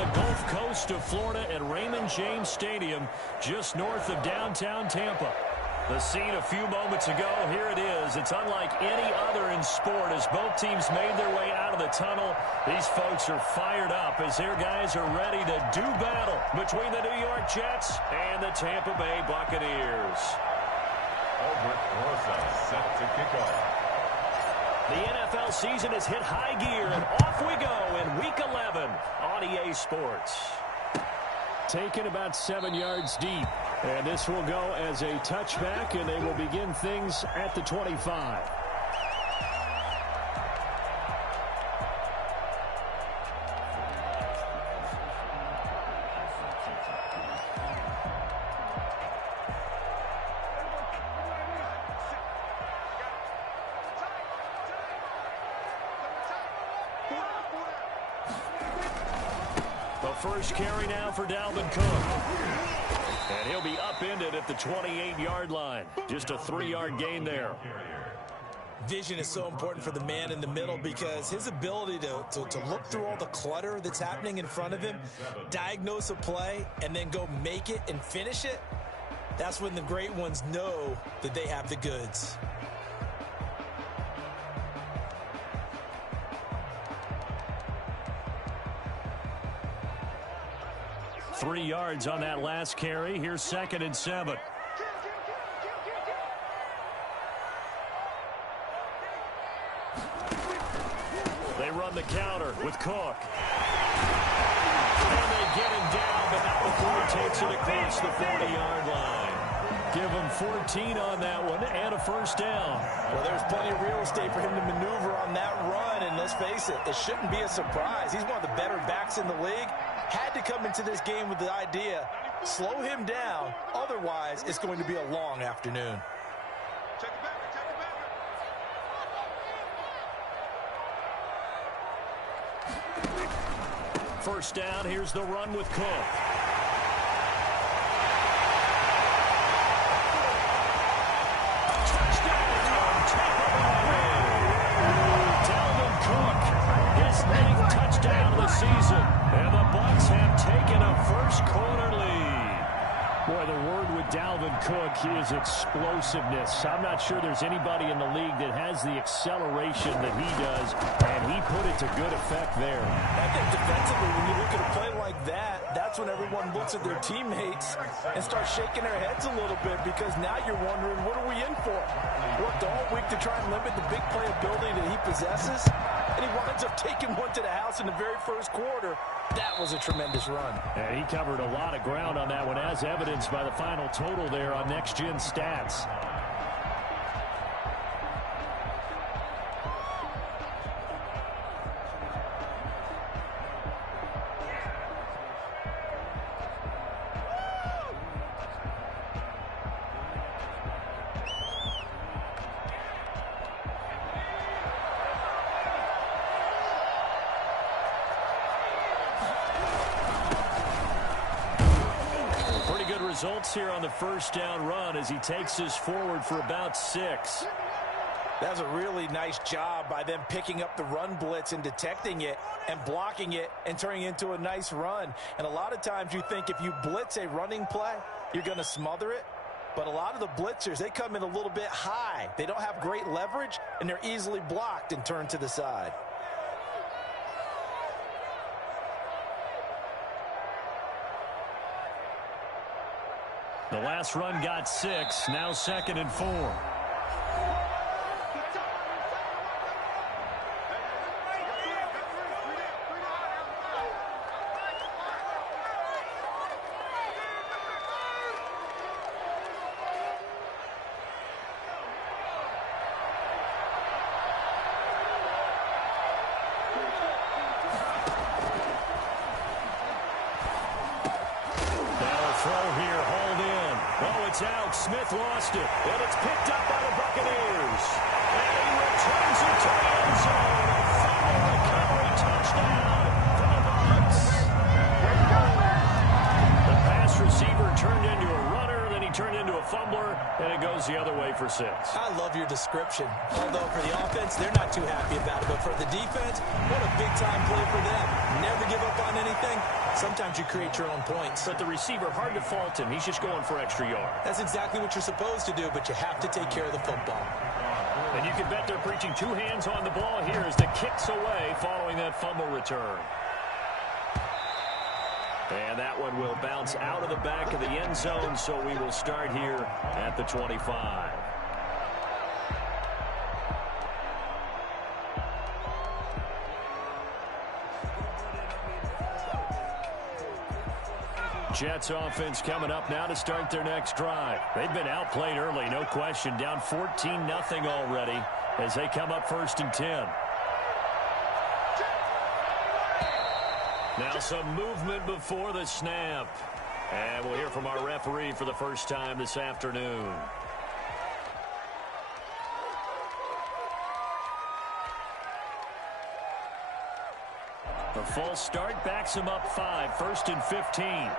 the Gulf Coast of Florida at Raymond James Stadium, just north of downtown Tampa. The scene a few moments ago, here it is. It's unlike any other in sport as both teams made their way out of the tunnel. These folks are fired up as their guys are ready to do battle between the New York Jets and the Tampa Bay Buccaneers. Albert Rosa set to kick off. The NFL season has hit high gear, and off we go in Week 11 on EA Sports. Taken about 7 yards deep. And this will go as a touchback, and they will begin things at the 25. The first carry now for Dalvin Cook. And he'll be upended at the 28-yard line. Just a 3-yard gain there. Vision is so important for the man in the middle because his ability to look through all the clutter that's happening in front of him, diagnose a play, and then go make it and finish it, that's when the great ones know that they have the goods. Three yards on that last carry. Here's 2nd and 7. They run the counter with Cook. And they get him down, but now the Ford takes it across the 40-yard line. Give him 14 on that one and a first down. Well, there's plenty of real estate for him to maneuver on that run, and let's face it, it shouldn't be a surprise. He's one of the better backs in the league. Had to come into this game with the idea, slow him down, otherwise it's going to be a long afternoon. First down, here's the run with Cook. Touchdown, Tampa Bay. Dalvin Cook, his 9th touchdown of the season. And the Bucs have taken a first-quarter lead. Boy, the word with Dalvin Cook is explosiveness. I'm not sure there's anybody in the league that has the acceleration that he does, and he put it to good effect there. I think defensively, when you look at a play like that, that's when everyone looks at their teammates and starts shaking their heads a little bit because now you're wondering, what are we in for? Worked all week to try and limit the big play ability that he possesses, and he winds up taking one to the house in the very first quarter. That was a tremendous run. And he covered a lot of ground on that one, as evidenced by the final total there on Next Gen Stats. Results here on the first down run as he takes us forward for about 6. That's a really nice job by them picking up the run blitz and detecting it and blocking it and turning it into a nice run. And a lot of times you think if you blitz a running play, you're going to smother it. But a lot of the blitzers, they come in a little bit high. They don't have great leverage, and they're easily blocked and turned to the side. The last run got 6, now 2nd and 4. Out. Smith lost it, and it's picked up by the Buccaneers. And he returns it to the end zone. A fumble recovery touchdown for the Bucs. The pass receiver turned into a runner, then he turned into a fumbler, and it goes goes the other way for 6. I love your description. Although for the offense, they're not too happy about it. But for the defense, what a big-time play for them. Never give up on anything. Sometimes you create your own points. But the receiver, hard to fault him. He's just going for extra yard. That's exactly what you're supposed to do, but you have to take care of the football. And you can bet they're preaching 2 hands on the ball here as the kick's away following that fumble return. And that one will bounce out of the back of the end zone, so we will start here at the 25. Jets offense coming up now to start their next drive. They've been outplayed early, no question. Down 14-0 already as they come up 1st and 10. Now some movement before the snap. And we'll hear from our referee for the first time this afternoon. A false start backs him up 5, 1st and 15.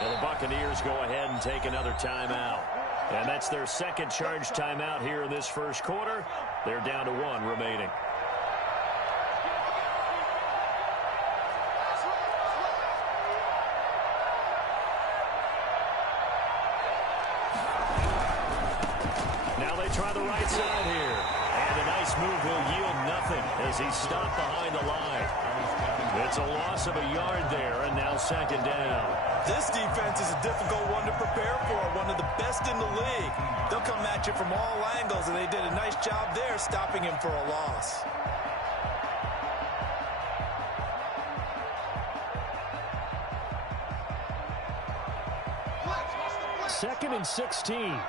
And the Buccaneers go ahead and take another timeout. And that's their second charge timeout here in this first quarter. They're down to 1 remaining. Now they try the right side here. And a nice move will yield nothing as he's stopped behind the line. It's a loss of a yard there, and now 2nd down. This defense is a difficult one to prepare for, one of the best in the league. They'll come at you from all angles, and they did a nice job there stopping him for a loss. Second and 16.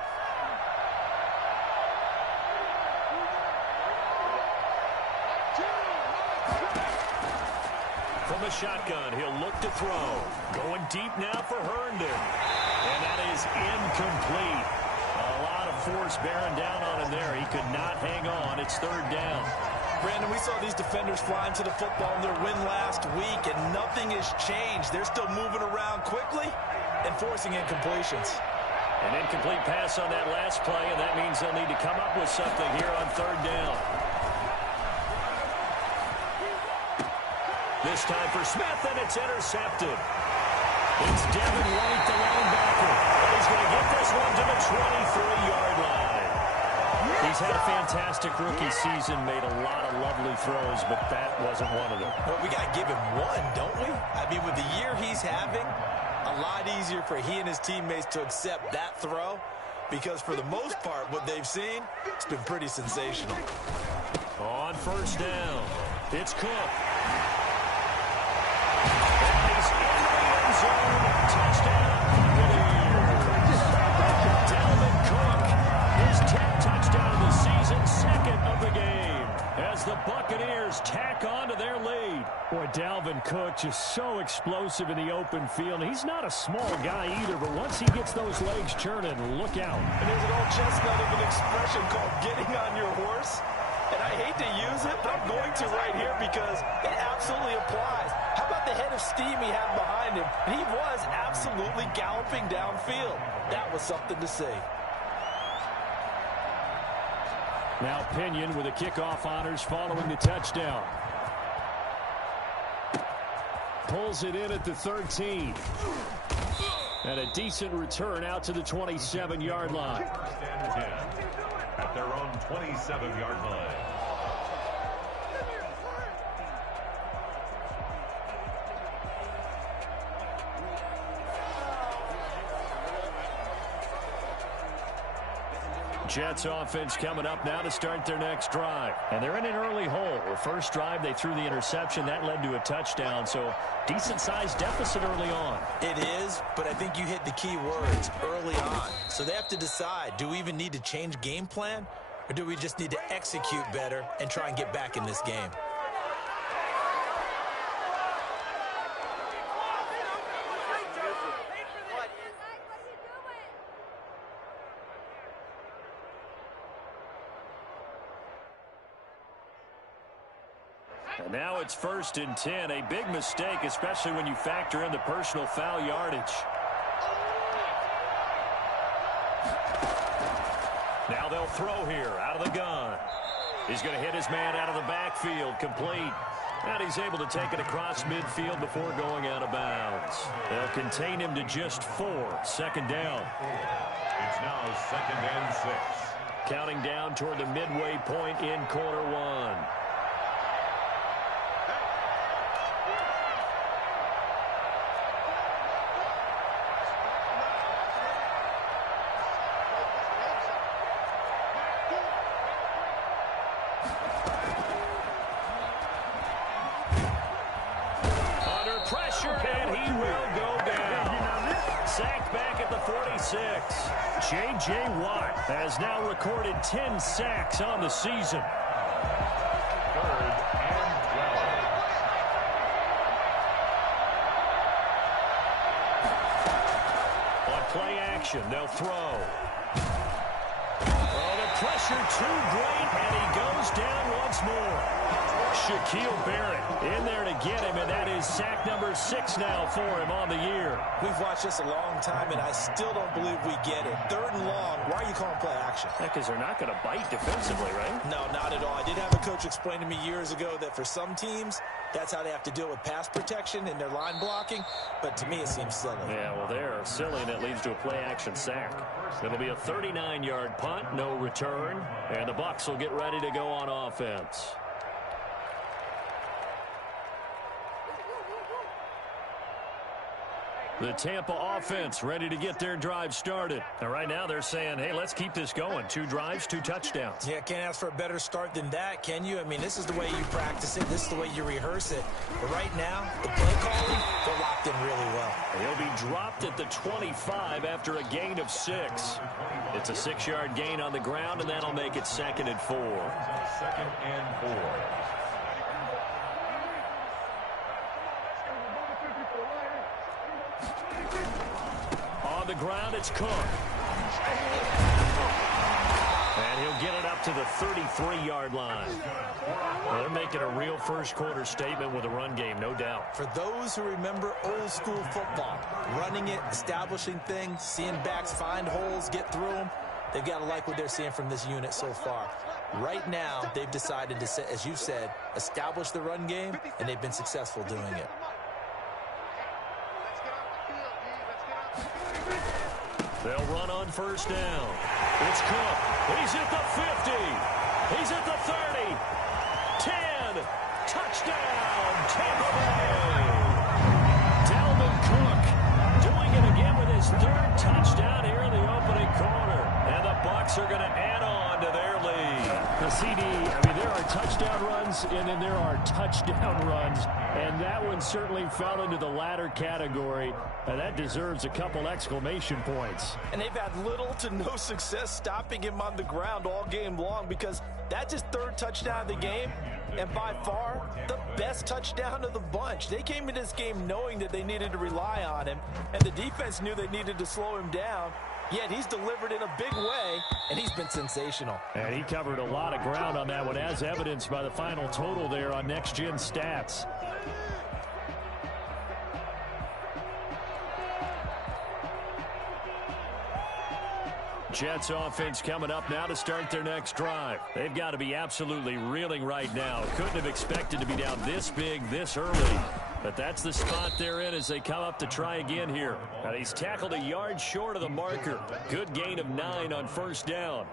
From a shotgun, he'll look to throw. Going deep now for Herndon. And that is incomplete. A lot of force bearing down on him there. He could not hang on. It's 3rd down. Brandon, we saw these defenders flying to the football in their win last week, and nothing has changed. They're still moving around quickly and forcing incompletions. An incomplete pass on that last play, and that means they'll need to come up with something here on 3rd down. This time for Smith, and it's intercepted. It's Devin White, the linebacker. And he's going to get this one to the 23-yard line. He's had a fantastic rookie season, made a lot of lovely throws, but that wasn't one of them. Well, we got to give him one, don't we? I mean, with the year he's having, a lot easier for he and his teammates to accept that throw because for the most part, what they've seen, it's been pretty sensational. On 1st down, it's Cook. Touchdown, Buccaneers. Dalvin Cook, his 10th touchdown of the season, 2nd of the game, as the Buccaneers tack on to their lead. Boy, Dalvin Cook just so explosive in the open field. He's not a small guy either, but once he gets those legs churning, look out. And there's an old chestnut of an expression called getting on your horse. And I hate to use it, but I'm going to right here because it absolutely applies. How about the head of steam he had behind him? He was absolutely galloping downfield. That was something to see. Now Pinion with the kickoff honors following the touchdown. Pulls it in at the 13. And a decent return out to the 27-yard line. At their own 27-yard line. Jets offense coming up now to start their next drive. And they're in an early hole. The first drive, they threw the interception. That led to a touchdown, so decent-sized deficit early on. It is, but I think you hit the key words early on. So they have to decide, do we even need to change game plan, or do we just need to execute better and try and get back in this game? And now it's 1st and 10. A big mistake, especially when you factor in the personal foul yardage. Now they'll throw here out of the gun. He's going to hit his man out of the backfield, complete. And he's able to take it across midfield before going out of bounds. They'll contain him to just 4. Second down. It's now 2nd and 6. Counting down toward the midway point in quarter 1. J.J. Watt has now recorded 10 sacks on the season. 3rd and 12. On play action, they'll throw. Oh, the pressure too great, and he goes down once more. Shaquille Barrett in there to get him, and that is sack number 6 now for him on the year. We've watched this a long time, and I still don't believe we get it. 3rd and long. Why are you calling play action? Because they're not going to bite defensively, right? No, not at all. I did have a coach explain to me years ago that for some teams, that's how they have to deal with pass protection and their line blocking. But to me, it seems silly. Yeah, well, they're silly, and it leads to a play-action sack. It'll be a 39-yard punt, no return, and the Bucs will get ready to go on offense. The Tampa offense ready to get their drive started. And right now they're saying, hey, let's keep this going. 2 drives, 2 touchdowns. Yeah, can't ask for a better start than that, can you? I mean, this is the way you practice it. This is the way you rehearse it. But right now, the play calling, they're locked in really well. He'll be dropped at the 25 after a gain of 6. It's a 6-yard gain on the ground, and that'll make it 2nd and 4. 2nd and 4. On the ground, it's Cook. And he'll get it up to the 33-yard line. Well, they're making a real first-quarter statement with a run game, no doubt. For those who remember old-school football, running it, establishing things, seeing backs find holes, get through them, they've got to like what they're seeing from this unit so far. Right now, they've decided to, as you said, establish the run game, and they've been successful doing it. They'll run on first down. It's Cook. He's at the 50. He's at the 30. 10. Touchdown, Tampa Bay. Dalvin Cook doing it again with his 3rd touchdown here in the opening quarter. And the Bucs are going to add on to their lead. The CD, I mean, there are touchdown runs, and then there are touchdown runs. And that one certainly fell into the latter category. And that deserves a couple exclamation points. And they've had little to no success stopping him on the ground all game long because that's his 3rd touchdown of the game. And by far, the best touchdown of the bunch. They came in this game knowing that they needed to rely on him. And the defense knew they needed to slow him down. Yet he's delivered in a big way, and he's been sensational. And he covered a lot of ground on that one, as evidenced by the final total there on Next Gen Stats. Jets offense coming up now to start their next drive. They've got to be absolutely reeling right now. Couldn't have expected to be down this big this early. But that's the spot they're in as they come up to try again here. And he's tackled a yard short of the marker. Good gain of 9 on first down.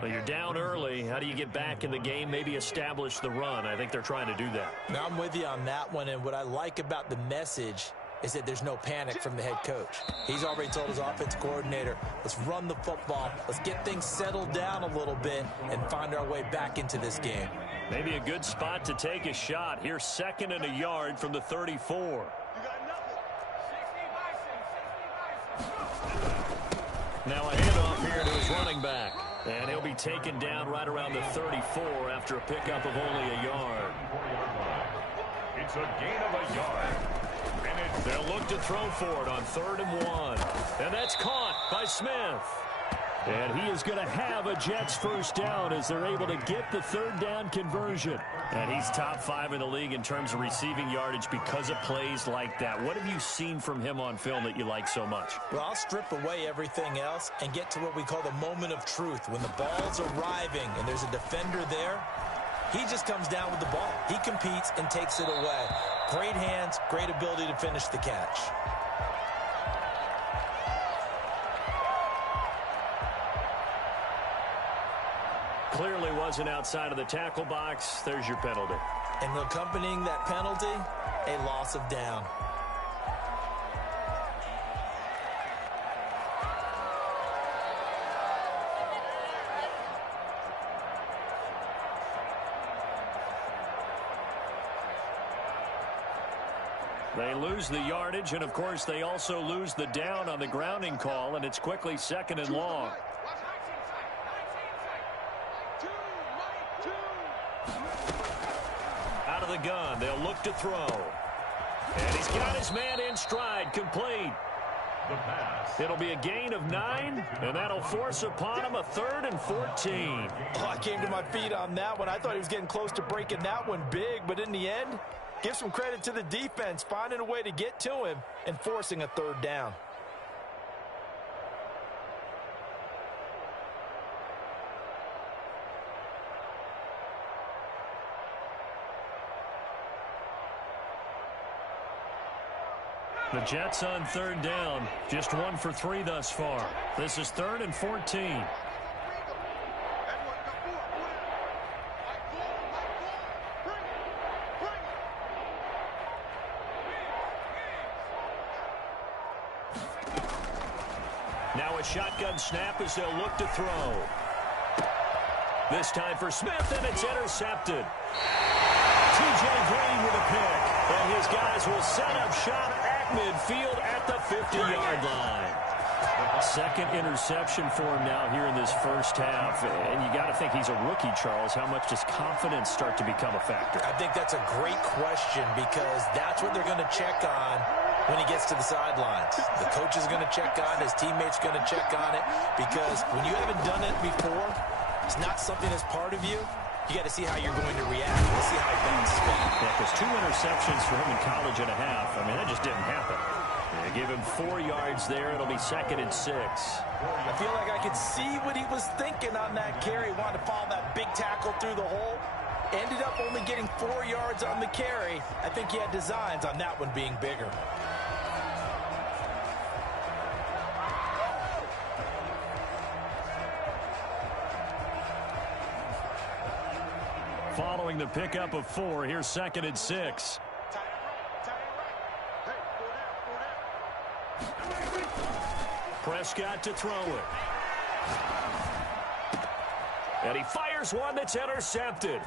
Well, you're down early. How do you get back in the game? Maybe establish the run. I think they're trying to do that. Now, I'm with you on that one. And what I like about the message is that there's no panic from the head coach. He's already told his offensive coordinator, let's run the football. Let's get things settled down a little bit and find our way back into this game. Maybe a good spot to take a shot. Here's 2nd and a yard from the 34. Now a handoff here to his running back. And he'll be taken down right around the 34 after a pickup of only a yard. It's a gain of a yard. They'll look to throw for it on 3rd and 1. And that's caught by Smith. And he is going to have a Jets first down as they're able to get the third down conversion. And he's top 5 in the league in terms of receiving yardage because of plays like that. What have you seen from him on film that you like so much? Well, I'll strip away everything else and get to what we call the moment of truth. When the ball's arriving and there's a defender there, he just comes down with the ball. He competes and takes it away. Great hands, great ability to finish the catch. Clearly wasn't outside of the tackle box. There's your penalty. And accompanying that penalty, a loss of down. They lose the yardage, and of course they also lose the down on the grounding call, and it's quickly 2nd and long. Out of the gun, they'll look to throw. And he's got his man in stride, complete. It'll be a gain of 9, and that'll force upon him a 3rd and 14. Oh, I came to my feet on that one. I thought he was getting close to breaking that one big, but in the end, give some credit to the defense, finding a way to get to him and forcing a 3rd down. The Jets on 3rd down, just 1 for 3 thus far. This is 3rd and 14. Now a shotgun snap as they'll look to throw. This time for Smith, and it's intercepted. T.J. Green with a pick. And his guys will set up shop at midfield at the 50-yard line. 2nd interception for him now here in this first half. And you got to think he's a rookie, Charles. How much does confidence start to become a factor? I think that's a great question because that's what they're going to check on when he gets to the sidelines. The coach is going to check on it. His teammates going to check on it because when you haven't done it before, it's not something that's part of you. You got to see how you're going to react. Let's see how he bounces back. Yeah, because 2 interceptions for him in college and a half. I mean, that just didn't happen. They give him 4 yards there. It'll be 2nd and 6. I feel like I could see what he was thinking on that carry. He wanted to follow that big tackle through the hole. Ended up only getting 4 yards on the carry. I think he had designs on that one being bigger. Following the pickup of 4, here's 2nd and 6. Prescott to throw it. And he fires one that's intercepted.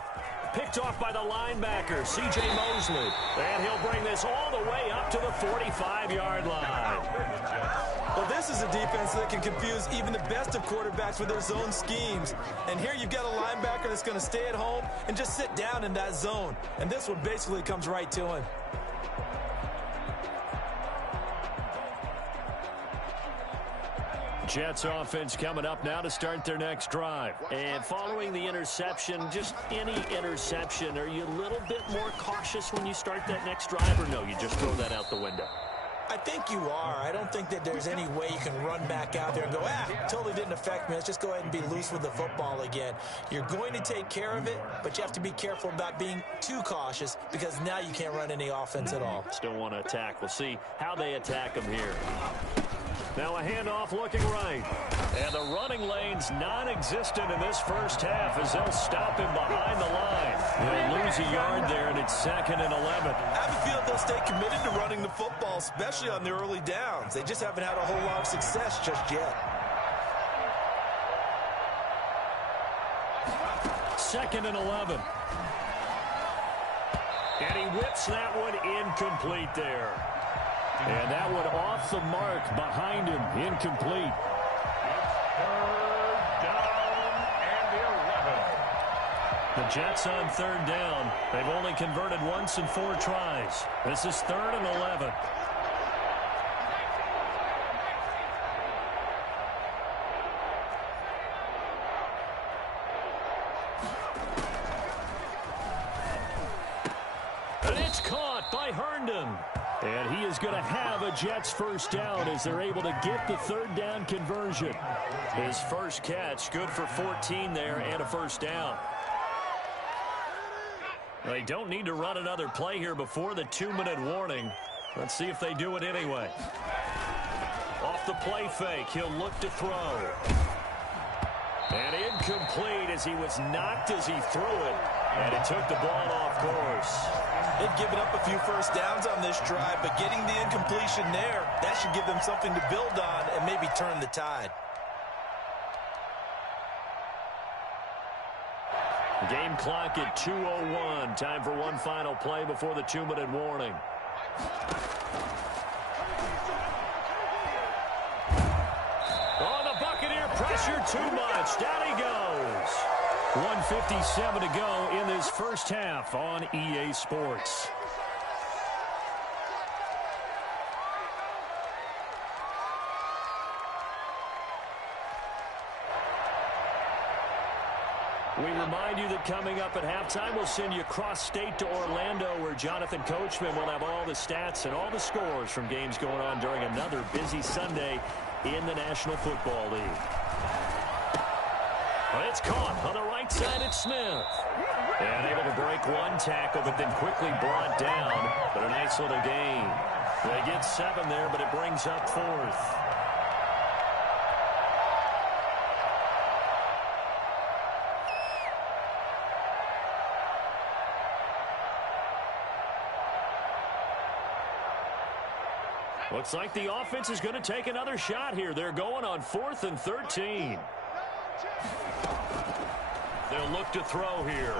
Picked off by the linebacker, C.J. Mosley. And he'll bring this all the way up to the 45-yard line. Well, this is a defense that can confuse even the best of quarterbacks with their zone schemes. And here you've got a linebacker that's going to stay at home and just sit down in that zone. And this one basically comes right to him. Jets offense coming up now to start their next drive. And following the interception, just any interception, are you a little bit more cautious when you start that next drive, or no, you just throw that out the window? I think you are. I don't think that there's any way you can run back out there and go, totally didn't affect me. Let's just go ahead and be loose with the football again. You're going to take care of it, but you have to be careful about being too cautious because now you can't run any offense at all. Still want to attack. We'll see how they attack them here. Now a handoff looking right. And the running lane's non-existent in this first half as they'll stop him behind the line. They'll lose a yard there, and it's 2nd and 11. I have a feeling they'll stay committed to running the football, especially on the early downs. They just haven't had a whole lot of success just yet. 2nd and 11. And he whips that one incomplete there. And that one off the mark behind him, incomplete. 3rd down and 11. The Jets on 3rd down. They've only converted once in 4 tries. This is 3rd and 11. And it's caught by Herndon. And he is going to have a Jets first down as they're able to get the third down conversion. His first catch, good for 14 there and a first down. They don't need to run another play here before the 2-minute warning. Let's see if they do it anyway. Off the play fake, he'll look to throw. And incomplete as he was knocked as he threw it. And it took the ball off course. They've given up a few first downs on this drive, but getting the incompletion there, that should give them something to build on and maybe turn the tide. Game clock at 2:01. Time for one final play before the 2-minute warning. Oh, the Buccaneer pressure too much. Down he goes. 1:57 to go in this first half on EA Sports. We remind you that coming up at halftime, we'll send you cross-state to Orlando, where Jonathan Coachman will have all the stats and all the scores from games going on during another busy Sunday in the National Football League. But it's caught on the right side at Smith. And able to break one tackle, but then quickly brought down. But a nice little gain. They get 7 there, but it brings up 4th. Looks like the offense is going to take another shot here. They're going on 4th and 13. They'll look to throw here.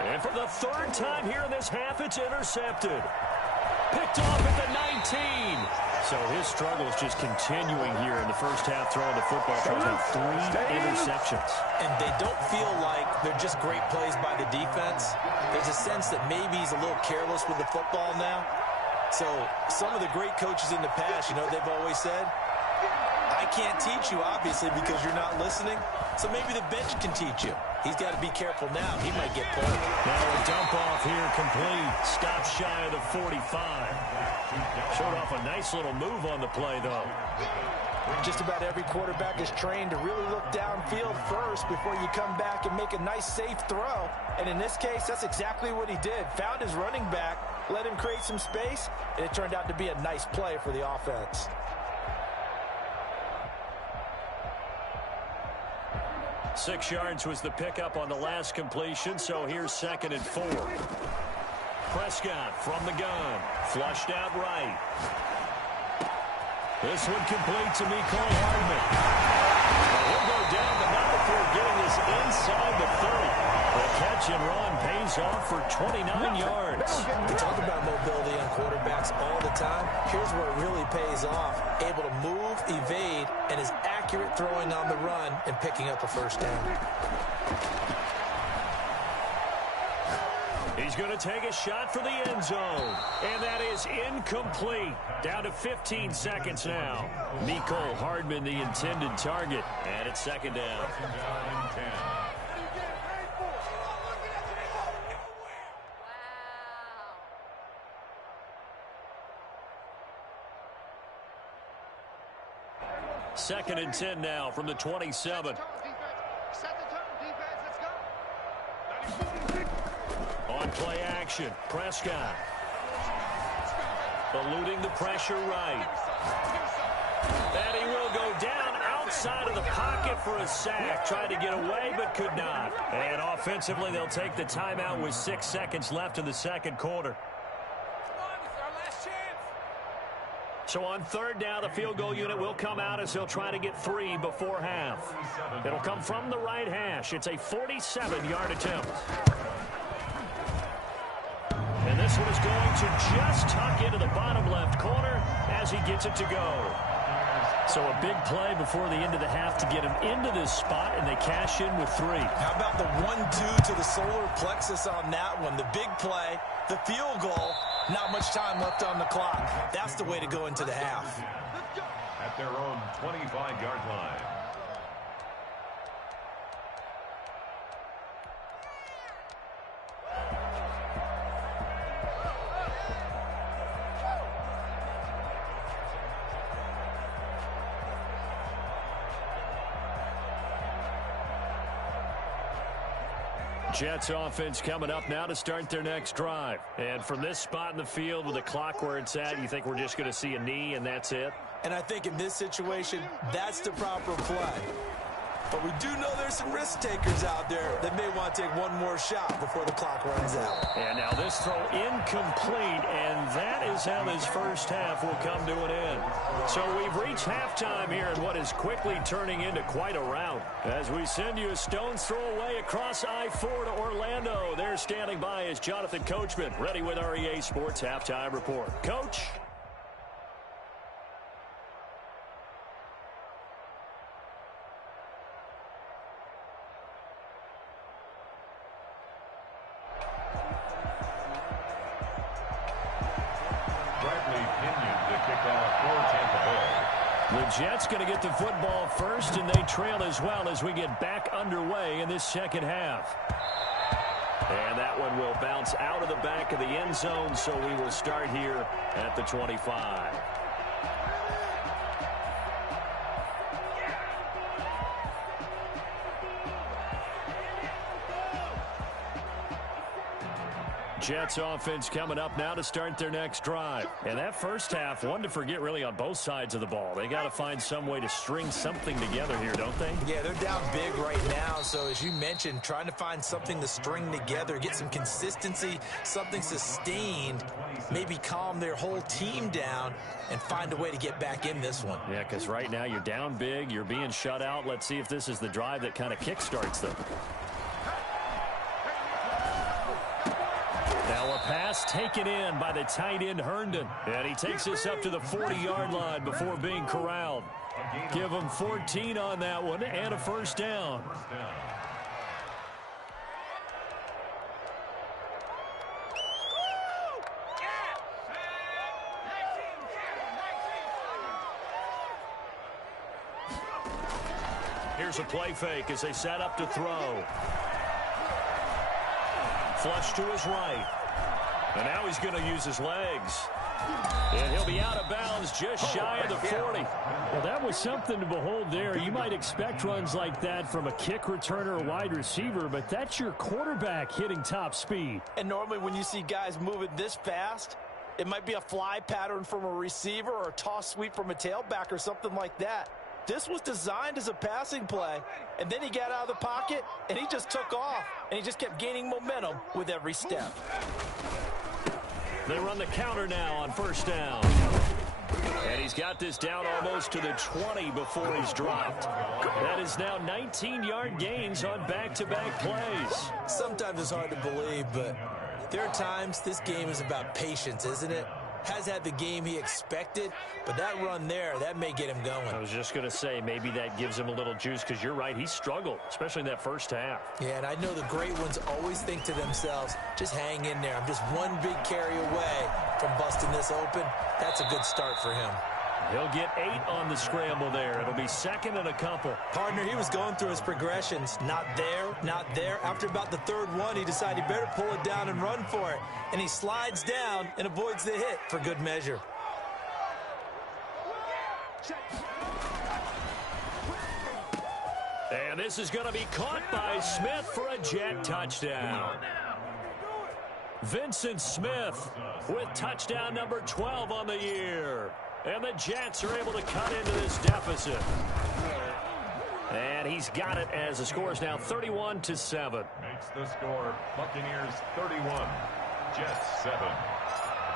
And for the 3rd time here in this half, it's intercepted. Picked off at the 19. So his struggles just continuing here in the first half throwing the football. Throws out 3 interceptions. And they don't feel like they're just great plays by the defense. There's a sense that maybe he's a little careless with the football now. So some of the great coaches in the past, they've always said, I can't teach you, obviously, because you're not listening. So maybe the bench can teach you. He's got to be careful now. He might get pulled. Now a dump off here complete. Stop shy of the 45. Showed off a nice little move on the play, though. Just about every quarterback is trained to really look downfield first before you come back and make a nice, safe throw. And in this case, that's exactly what he did. Found his running back, let him create some space, and it turned out to be a nice play for the offense. 6 yards was the pickup on the last completion, so here's 2nd and 4. Prescott from the gun. Flushed out right. This one complete to Mecole Hardman. He'll go down, but not before getting this inside the 30. The catch and run pays off for 29 yards. We talk about mobility on quarterbacks all the time. Here's where it really pays off. Able to move, evade, and is accurate throwing on the run and picking up a first down. He's going to take a shot for the end zone. And that is incomplete. Down to 15 seconds now. Mecole Hardman, the intended target. And it's 2nd down. Second and 10 now from the 27. On play action, Prescott. Eluding the pressure right. And he will go down outside of the pocket for a sack. Tried to get away, but could not. And offensively, they'll take the timeout with 6 seconds left in the second quarter. So on 3rd down, the field goal unit will come out as he'll try to get 3 before half. It'll come from the right hash. It's a 47-yard attempt. And this one is going to just tuck into the bottom left corner as he gets it to go. So a big play before the end of the half to get him into this spot, and they cash in with 3. How about the 1-2 to the solar plexus on that one? The big play, the field goal, not much time left on the clock. That's the way to go into the half. At their own 25-yard line. Jets offense coming up now to start their next drive. And from this spot in the field with the clock where it's at, you think we're just going to see a knee and that's it? And I think in this situation, that's the proper play. But we do know there's some risk takers out there that may want to take one more shot before the clock runs out. And now this throw incomplete, and that is how this first half will come to an end. So we've reached halftime here in what is quickly turning into quite a rout. As we send you a stone's throw away across I-4 to Orlando. There standing by is Jonathan Coachman, ready with our EA Sports Halftime Report. Coach? The Jets going to get the football first, and they trail as well as we get back underway in this second half. And that one will bounce out of the back of the end zone, so we will start here at the 25. Jets offense coming up now to start their next drive. And that first half, one to forget really on both sides of the ball. They got to find some way to string something together here, don't they? Yeah, they're down big right now. So as you mentioned, trying to find something to string together, get some consistency, something sustained, maybe calm their whole team down and find a way to get back in this one. Yeah, because right now you're down big, you're being shut out. Let's see if this is the drive that kind of kickstarts them. Now a pass taken in by the tight end Herndon. And he takes us up to the 40-yard line before being corralled. Give him 14 on that one and a first down. Here's a play fake as they set up to throw. Flush to his right. And now he's going to use his legs. And he'll be out of bounds just shy of the 40. Well, that was something to behold there. You might expect runs like that from a kick returner or wide receiver, but that's your quarterback hitting top speed. And normally when you see guys moving this fast, it might be a fly pattern from a receiver or a toss sweep from a tailback or something like that. This was designed as a passing play, and then he got out of the pocket, and he just took off, and he just kept gaining momentum with every step. They run the counter now on first down. And he's got this down almost to the 20 before he's dropped. That is now 19-yard gains on back-to-back plays. Sometimes it's hard to believe, but there are times this game is about patience, isn't it? Has had the game he expected, but that run there, that may get him going. I was just going to say, maybe that gives him a little juice, because you're right, he struggled, especially in that first half. Yeah, and I know the great ones always think to themselves, just hang in there. I'm just one big carry away from busting this open. That's a good start for him. He'll get 8 on the scramble there. It'll be second and a couple. Partner, he was going through his progressions. Not there, not there. After about the third one, he decided he better pull it down and run for it. And he slides down and avoids the hit for good measure. And this is going to be caught by Smith for a Jet touchdown. Vincent Smith with touchdown number 12 on the year. And the Jets are able to cut into this deficit. And he's got it as the score is now 31-7. Makes the score Buccaneers 31, Jets 7.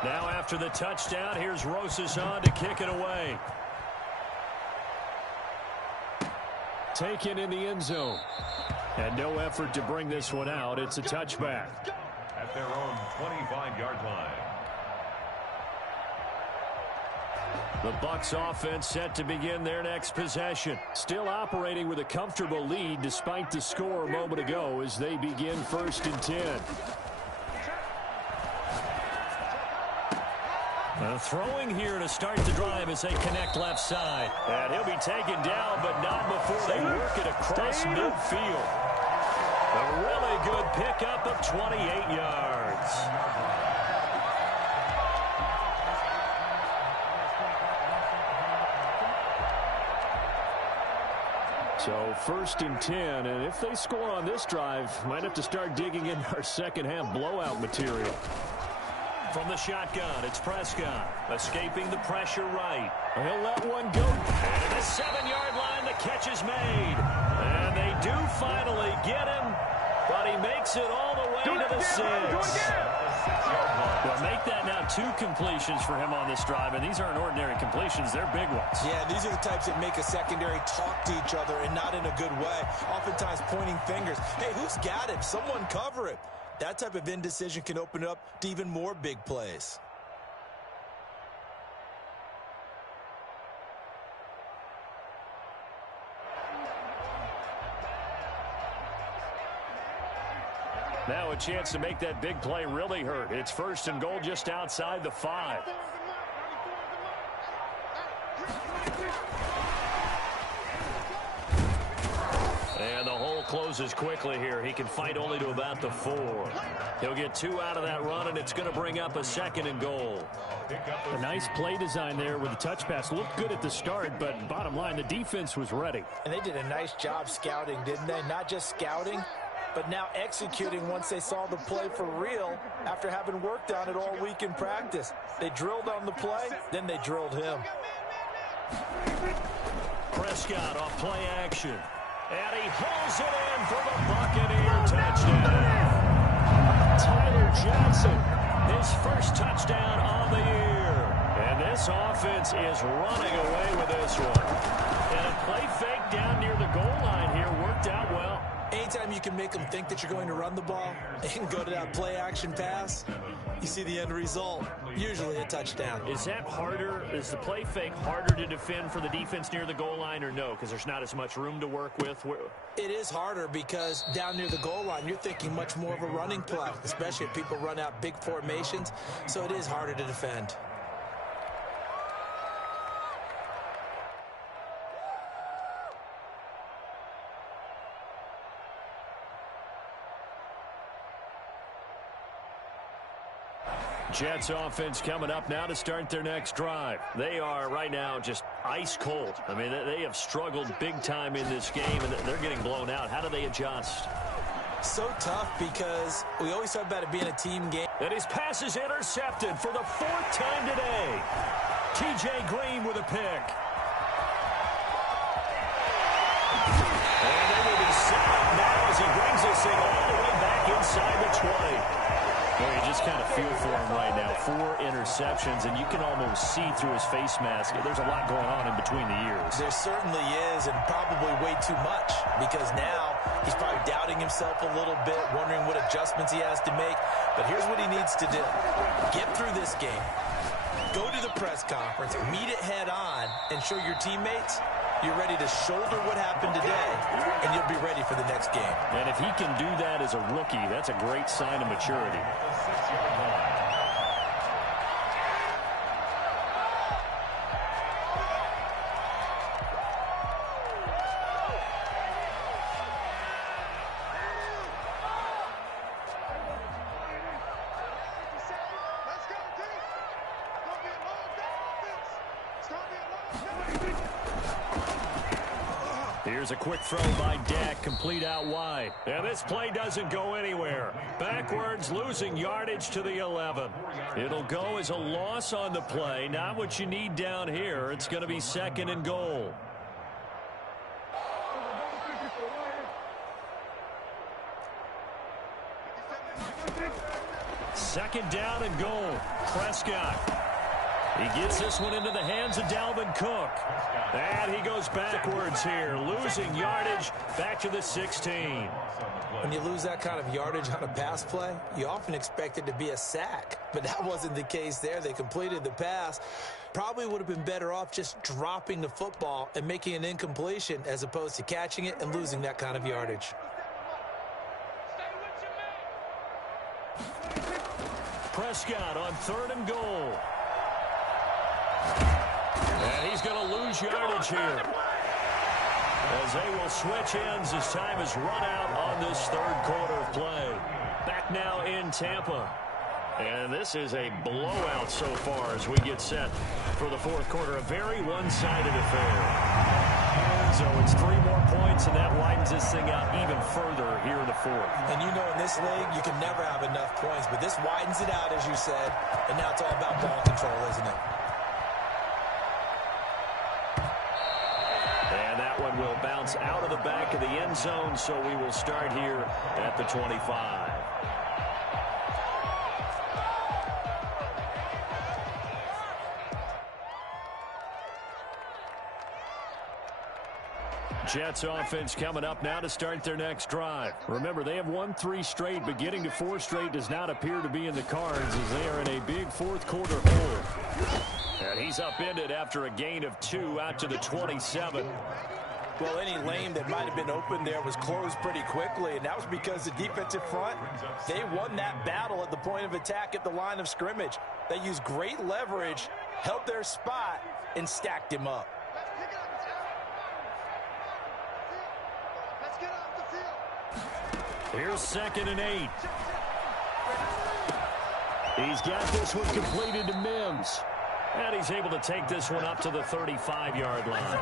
Now after the touchdown, here's Rosas on to kick it away. Taken in the end zone. And no effort to bring this one out. It's a touchback. At their own 25-yard line. The Bucs offense set to begin their next possession. Still operating with a comfortable lead despite the score a moment ago as they begin 1st and 10. Throwing here to start the drive as they connect left side. And he'll be taken down, but not before they work it across midfield. A really good pickup of 28 yards. So 1st and 10, and if they score on this drive, might have to start digging in our second half blowout material. From the shotgun, it's Prescott, escaping the pressure right. He'll let one go. And at the 7-yard line, the catch is made. And they do finally get him, but he makes it all the way to the 6. Well, make that now 2 completions for him on this drive, and these aren't ordinary completions. They're big ones. Yeah, these are the types that make a secondary talk to each other and not in a good way. Oftentimes pointing fingers. Hey, who's got him? Someone cover him. That type of indecision can open up to even more big plays. Now a chance to make that big play really hurt. It's 1st and goal just outside the 5. And the hole closes quickly here. He can fight only to about the 4. He'll get 2 out of that run, and it's going to bring up a 2nd and goal. A nice play design there with the touch pass. Looked good at the start, but bottom line, the defense was ready. And they did a nice job scouting, didn't they? Not just scouting, but now executing once they saw the play for real after having worked on it all week in practice. They drilled on the play, then they drilled him. Prescott off play action. And he hauls it in for the Buccaneer touchdown. Tyler Johnson, his 1st touchdown on the year. And this offense is running away with this one. And a play fake down near the goal line here worked out well. Anytime you can make them think that you're going to run the ball and go to that play action pass, you see the end result, usually a touchdown. Is that harder? Is the play fake harder to defend for the defense near the goal line or no? Because there's not as much room to work with. It is harder because down near the goal line, you're thinking much more of a running play, especially if people run out big formations. So it is harder to defend. Jets offense coming up now to start their next drive. They are right now just ice cold. I mean, they have struggled big time in this game, and they're getting blown out. How do they adjust? So tough because we always talk about it being a team game. And his pass is intercepted for the 4th time today. T.J. Green with a pick. And they will be set up now as he brings this thing all the way back inside the 20. Well, you just kind of feel for him right now. 4 interceptions, and you can almost see through his face mask. There's a lot going on in between the ears. There certainly is, and probably way too much, because now he's probably doubting himself a little bit, wondering what adjustments he has to make. But here's what he needs to do. Get through this game. Go to the press conference, meet it head on, and show your teammates you're ready to shoulder what happened today, and you'll be ready for the next game. And if he can do that as a rookie, that's a great sign of maturity. Here's a quick throw by Dak, complete out wide. And this play doesn't go anywhere. Backwards, losing yardage to the 11. It'll go as a loss on the play. Not what you need down here. It's going to be 2nd and goal. Second down and goal. Prescott. He gets this one into the hands of Dalvin Cook. And he goes backwards here, losing yardage back to the 16. When you lose that kind of yardage on a pass play, you often expect it to be a sack. But that wasn't the case there. They completed the pass. Probably would have been better off just dropping the football and making an incompletion as opposed to catching it and losing that kind of yardage. Prescott on 3rd and goal. And he's going to lose yardage here, as they will switch ends as time is run out on this 3rd quarter of play. Back now in Tampa. And this is a blowout so far as we get set for the 4th quarter. A very one-sided affair. So it's 3 more points, and that widens this thing out even further here in the fourth. And you know in this league, you can never have enough points, but this widens it out, as you said, and now it's all about ball control, isn't it? And that one will bounce out of the back of the end zone, so we will start here at the 25. Jets offense coming up now to start their next drive. Remember, they have won 3 straight, but getting to 4 straight does not appear to be in the cards as they are in a big fourth quarter hole. And he's upended after a gain of 2 out to the 27. Well, any lane that might have been open there was closed pretty quickly, and that was because the defensive front, they won that battle at the point of attack at the line of scrimmage. They used great leverage, held their spot, and stacked him up. Here's 2nd and 8. He's got this one completed to Mims. And he's able to take this one up to the 35-yard line.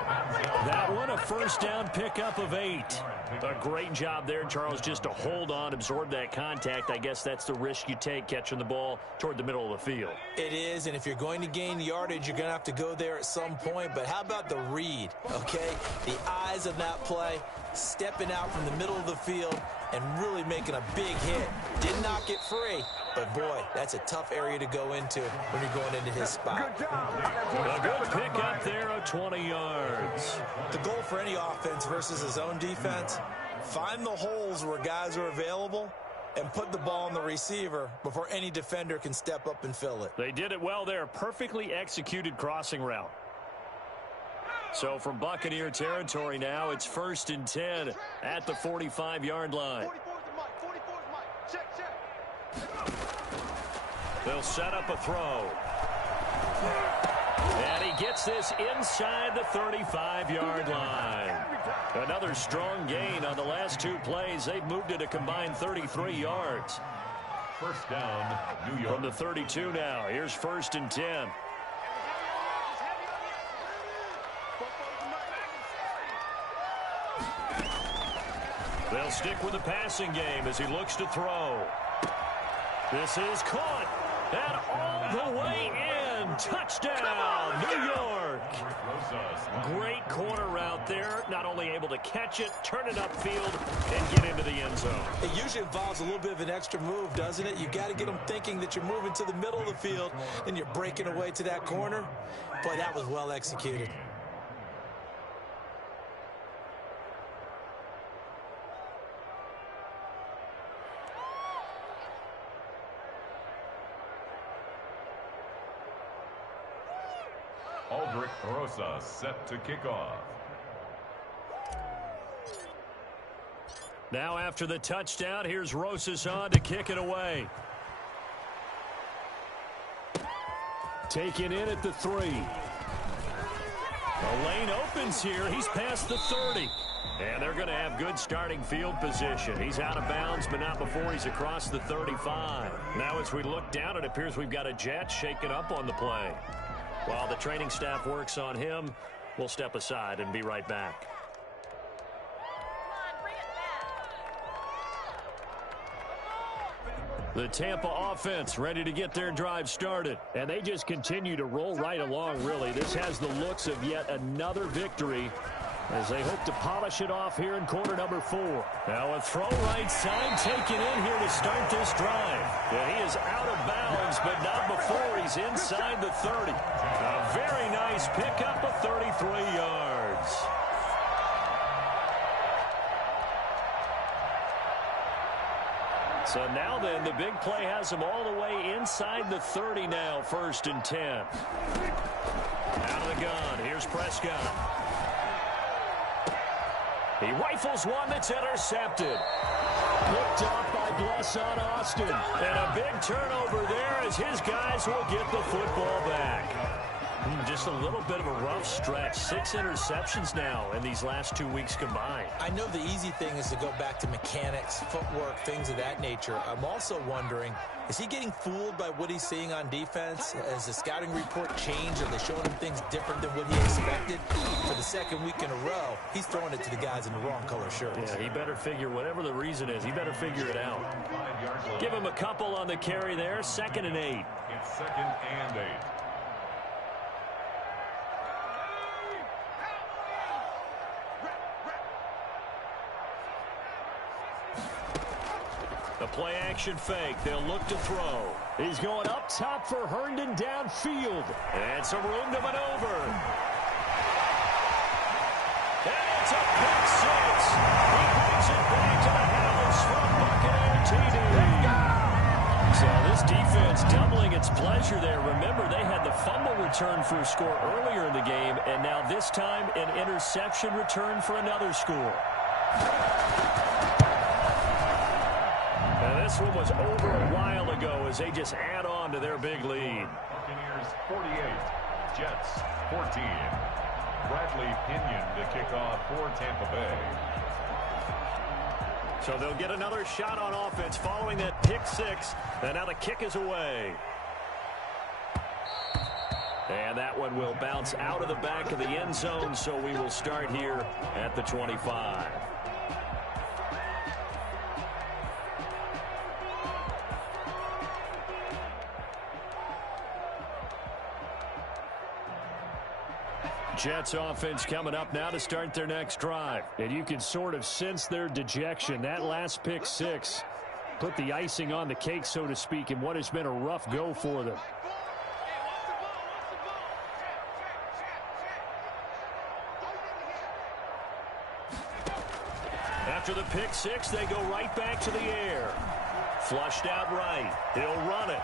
That one, a first down pickup of 8. A great job there, Charles, just to hold on, absorb that contact. I guess that's the risk you take catching the ball toward the middle of the field. It is, and if you're going to gain yardage, you're going to have to go there at some point. But how about the read, okay? The eyes of that play, stepping out from the middle of the field and really making a big hit. Did not get free, but boy, that's a tough area to go into when you're going into his spot. A good pick up there of 20 yards. The goal for any offense versus his own defense, find the holes where guys are available and put the ball on the receiver before any defender can step up and fill it. They did it well there. Perfectly executed crossing route. So from Buccaneer territory now, it's 1st and 10 at the 45-yard line. They'll set up a throw. And he gets this inside the 35-yard line. Another strong gain on the last 2 plays. They've moved it a combined 33 yards. First down, New York. From the 32 now, here's 1st and 10. They'll stick with the passing game as he looks to throw. This is caught. And all the way in. Touchdown, New York. Great corner route there. Not only able to catch it, turn it upfield, and get into the end zone. It usually involves a little bit of an extra move, doesn't it? You got to get them thinking that you're moving to the middle of the field, and you're breaking away to that corner. Boy, that was well executed. Aldrick Rosas set to kick off. Now after the touchdown, here's Rosas on to kick it away. Taken in at the 3. The lane opens here. He's past the 30. And they're going to have good starting field position. He's out of bounds, but not before he's across the 35. Now as we look down, it appears we've got a Jet shaken up on the play. While the training staff works on him, we'll step aside and be right back. The Tampa offense ready to get their drive started. And they just continue to roll right along, really. This has the looks of yet another victory as they hope to polish it off here in quarter number 4. Now a throw right side taken in here to start this drive. And he is out of bounds, but not before he's inside the 30. A very nice pickup of 33 yards. So now then, the big play has him all the way inside the 30 now, 1st and 10. Out of the gun, here's Prescott. He rifles one that's intercepted. Picked off by Blesson Austin. And a big turnover there as his guys will get the football back. Just a little bit of a rough stretch. 6 interceptions now in these last 2 weeks combined. I know the easy thing is to go back to mechanics, footwork, things of that nature. I'm also wondering, is he getting fooled by what he's seeing on defense? Has the scouting report changed? Are they showing him things different than what he expected? For the second week in a row, he's throwing it to the guys in the wrong color shirts. Yeah, he better figure, whatever the reason is, he better figure it out. Give him a couple on the carry there. 2nd and 8. It's 2nd and 8. The play action fake. They'll look to throw. He's going up top for Herndon downfield. And some room to maneuver. And it's a pick 6. He brings it back to the house from Buccaneer TD. So this defense doubling its pleasure there. Remember, they had the fumble return for a score earlier in the game, and now this time an interception return for another score. And this one was over a while ago as they just add on to their big lead. Buccaneers 48, Jets 14. Bradley Pinion to kick off for Tampa Bay. So they'll get another shot on offense following that pick 6. And now the kick is away. And that one will bounce out of the back of the end zone, so we will start here at the 25. Jets offense coming up now to start their next drive. And you can sort of sense their dejection. That last pick 6 put the icing on the cake, so to speak, in what has been a rough go for them. After the pick 6, they go right back to the air. Flushed out right. He'll run it.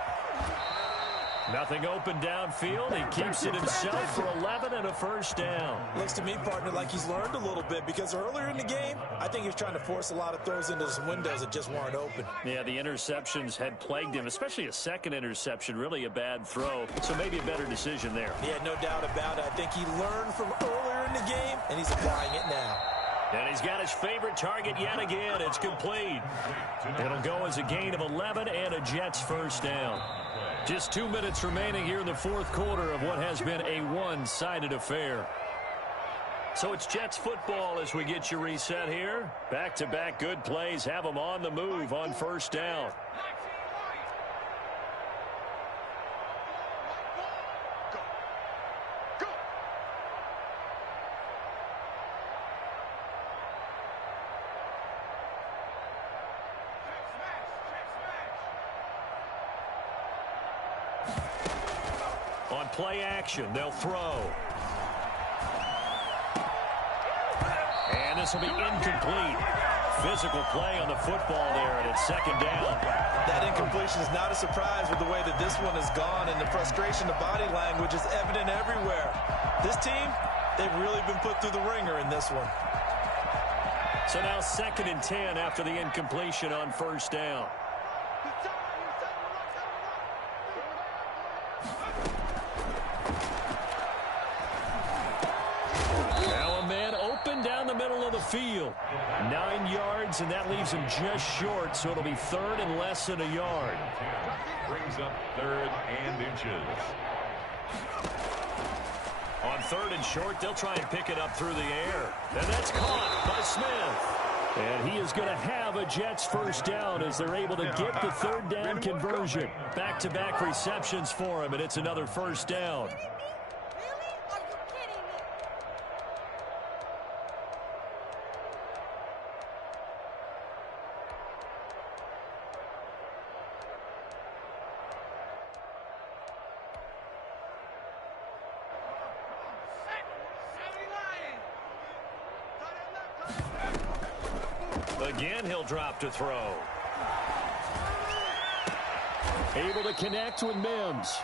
Nothing open downfield. He keeps it himself for 11 and a first down. Looks to me, partner, like he's learned a little bit, because earlier in the game, I think he was trying to force a lot of throws into some windows that just weren't open. Yeah, the interceptions had plagued him, especially a second interception, really a bad throw. So maybe a better decision there. Yeah, no doubt about it. I think he learned from earlier in the game, and he's applying it now. And he's got his favorite target yet again. It's complete. It'll go as a gain of 11 and a Jets first down. Just 2 minutes remaining here in the fourth quarter of what has been a one-sided affair. So it's Jets football as we get you reset here. Back-to-back good plays have them on the move on first down. On play action, they'll throw. And this will be incomplete. Physical play on the football there, and it's second down. That incompletion is not a surprise with the way that this one has gone, and the frustration, the body language is evident everywhere. This team, they've really been put through the ringer in this one. So now 2nd and 10 after the incompletion on first down. Down the middle of the field. 9 yards, and that leaves him just short, so it'll be 3rd and less than a yard. Brings up 3rd and inches. On 3rd and short, they'll try and pick it up through the air. And that's caught by Smith. And he is going to have a Jets first down as they're able to get the 3rd down conversion. Back-to-back receptions for him, and it's another first down. Again, he'll drop to throw. Able to connect with Mims.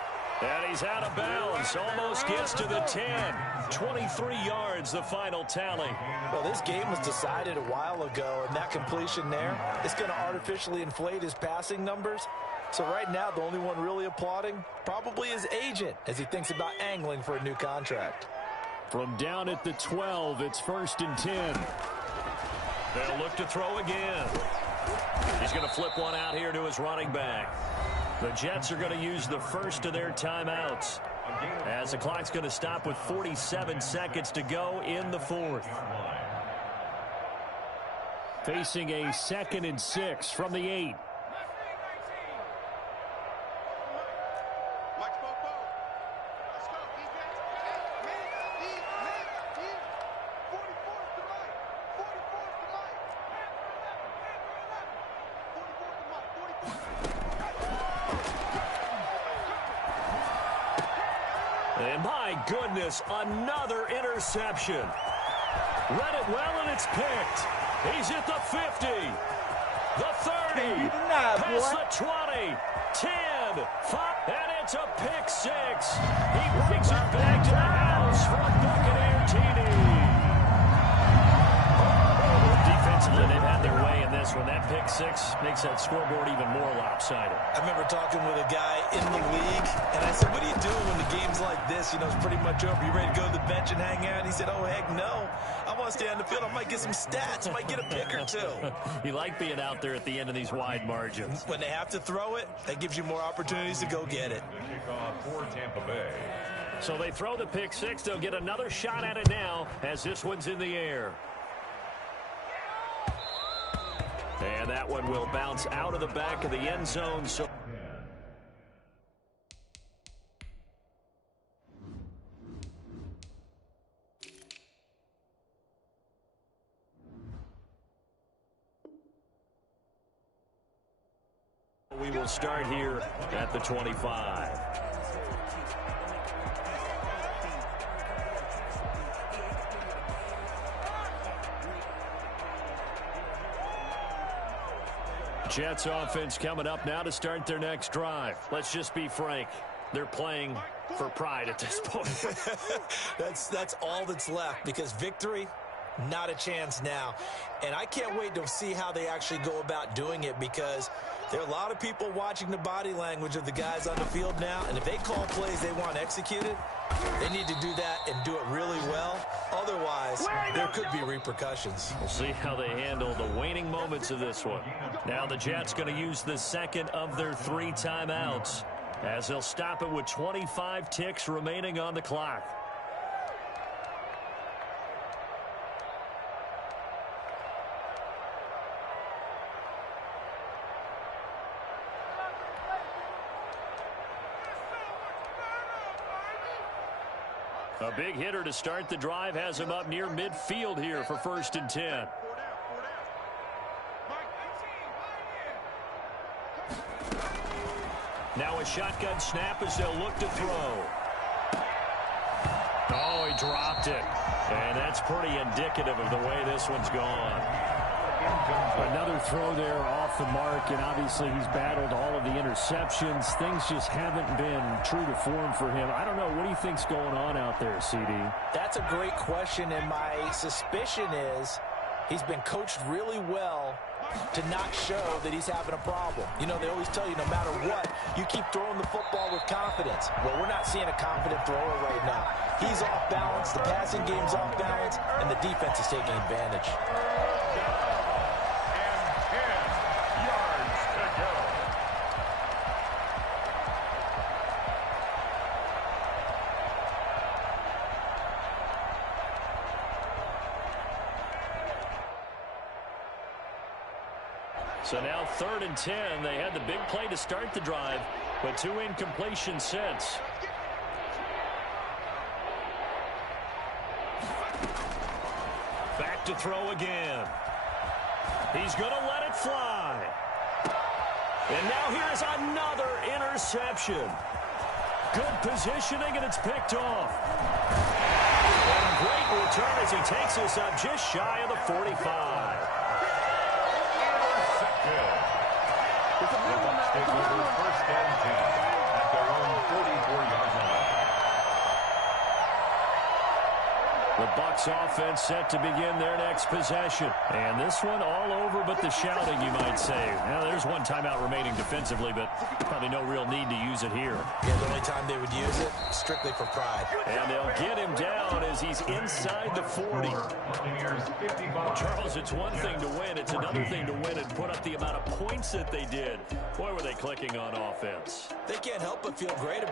And he's out of bounds. Almost gets to the 10. 23 yards, the final tally. Well, this game was decided a while ago, and that completion there is going to artificially inflate his passing numbers. So right now, the only one really applauding probably his agent as he thinks about angling for a new contract. From down at the 12, it's 1st and 10. They'll look to throw again. He's going to flip one out here to his running back. The Jets are going to use the first of their timeouts as the clock's going to stop with 47 seconds to go in the 4th. Facing a 2nd and 6 from the 8. And my goodness, another interception. Read it well, and it's picked. He's at the 50, the 30, past the 20, 10, 5, and it's a pick 6. He brings it back to the house for a Buccaneer TD. Defensively, they've had their way in this one. That pick 6 makes that scoreboard even more lopsided. I remember talking with a guy in the league, and I said, what do you do when the game's like this? You know, it's pretty much over. You ready to go to the bench and hang out? He said, oh, heck no. I want to stay on the field. I might get some stats. I might get a pick or two. You like being out there at the end of these wide margins. When they have to throw it, that gives you more opportunities to go get it. Kickoff for Tampa Bay. So they throw the pick 6. They'll get another shot at it now as this one's in the air. And that one will bounce out of the back of the end zone. So we will start here at the 25. Jets offense coming up now to start their next drive. Let's just be frank. They're playing for pride at this point. That's all that's left, because victory, not a chance now. And I can't wait to see how they actually go about doing it, because there are a lot of people watching the body language of the guys on the field now, and if they call plays they want executed, they need to do that and do it really well. Otherwise, there could be repercussions. We'll see how they handle the waning moments of this one. Now the Jets going to use the second of their 3 timeouts as they'll stop it with 25 ticks remaining on the clock. A big hitter to start the drive has him up near midfield here for 1st and 10. Now a shotgun snap as they'll look to throw. Oh, he dropped it. And that's pretty indicative of the way this one's gone. Another throw there off the mark, and obviously he's battled all of the interceptions. Things just haven't been true to form for him. I don't know. What do you think's going on out there, CD? That's a great question, and my suspicion is he's been coached really well to not show that he's having a problem. You know, they always tell you no matter what, you keep throwing the football with confidence. Well, we're not seeing a confident thrower right now. He's off balance, the passing game's off balance, and the defense is taking advantage. So now 3rd and 10. They had the big play to start the drive, but 2 incompletions since. Back to throw again. He's going to let it fly. And now here's another interception. Good positioning, and it's picked off. And a great return as he takes us up just shy of the 45. Take over 1st and 10 at their own 44-yard line. The Bucs offense set to begin their next possession. And this one all over but the shouting, you might say. Now, there's one timeout remaining defensively, but probably no real need to use it here. Yeah, the only time they would use it, strictly for pride. And they'll get him down as he's inside the 40. Charles, it's one thing to win. It's another thing to win and put up the amount of points that they did. Boy, were they clicking on offense. They can't help but feel great about it.